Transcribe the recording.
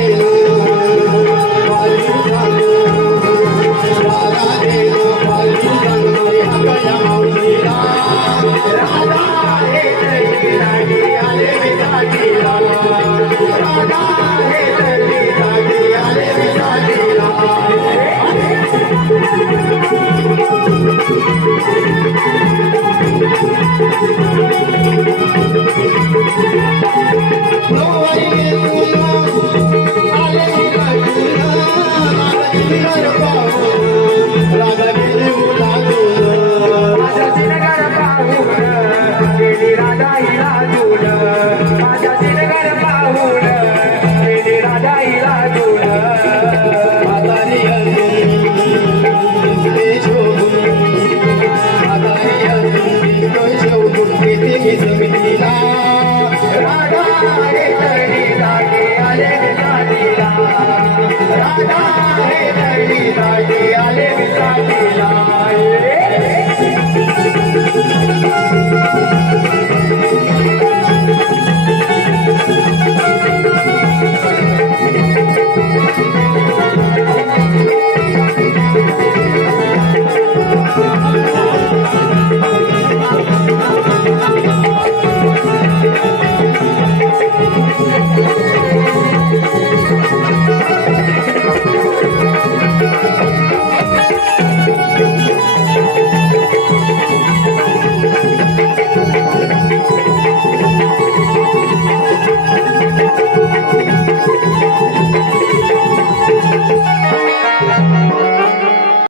Hallelujah.